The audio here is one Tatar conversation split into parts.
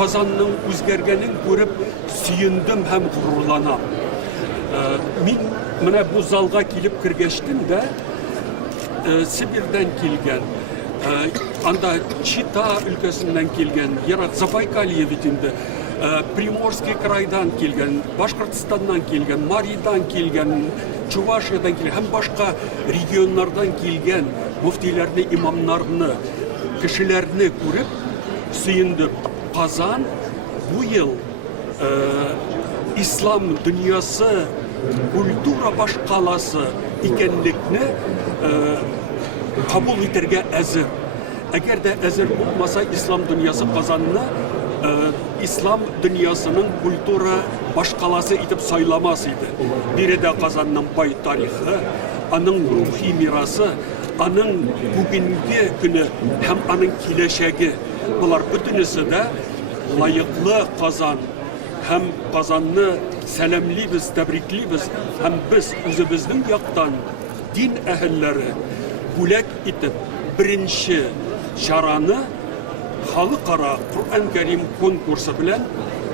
Қазанның үзгәргәнен күреп сөендім һәм ғұрурланам. Мин менә бу залга килеп кергәчтем дә Сибирдән килгән, анда Чита өлкәсеннән килгән, Забайкалье бит инде, Приморский крайдан килгән, Башкортстаннан килгән, Маридан килгән, Чувашиядан килгән һәм башка регионнардан килгән муфтиләрне, имамнарны, кешеләрне күреп сөендем. Казан бу ел ислам дөньясы, культура баш каласы икәнлекне кабул итәргә әзер. Әгәр дә әзер булмаса, ислам дөньясы Казанны ислам дөньясының культура баш каласы итеп сайламас иде. Биредә Казанның бай тарихы, аның рухи мирасы, аның бүгенге көне һәм аның киләчәге, булар бөтенесе дә лайыклы Казан һәм Казанны сәламлибез, тәбриклибез һәм без үзебезнең яктан дин әһелләре бүләк итеп беренче чараны халыкара Коръән Кәрим конкурсы белән,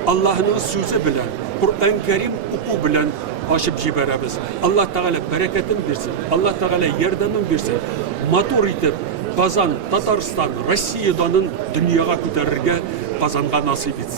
Аллаһның сүзе белән, Коръән Кәрим уку белән ачып җибәрәбез. Аллаһ Тәгалә бәрәкәтен бирсен, Аллаһ Тәгалә ярдәмен бирсен. Матур итеп Казан, Татарстан, Россия данын дөньяга күтәрергә Казанга насыйп итсен.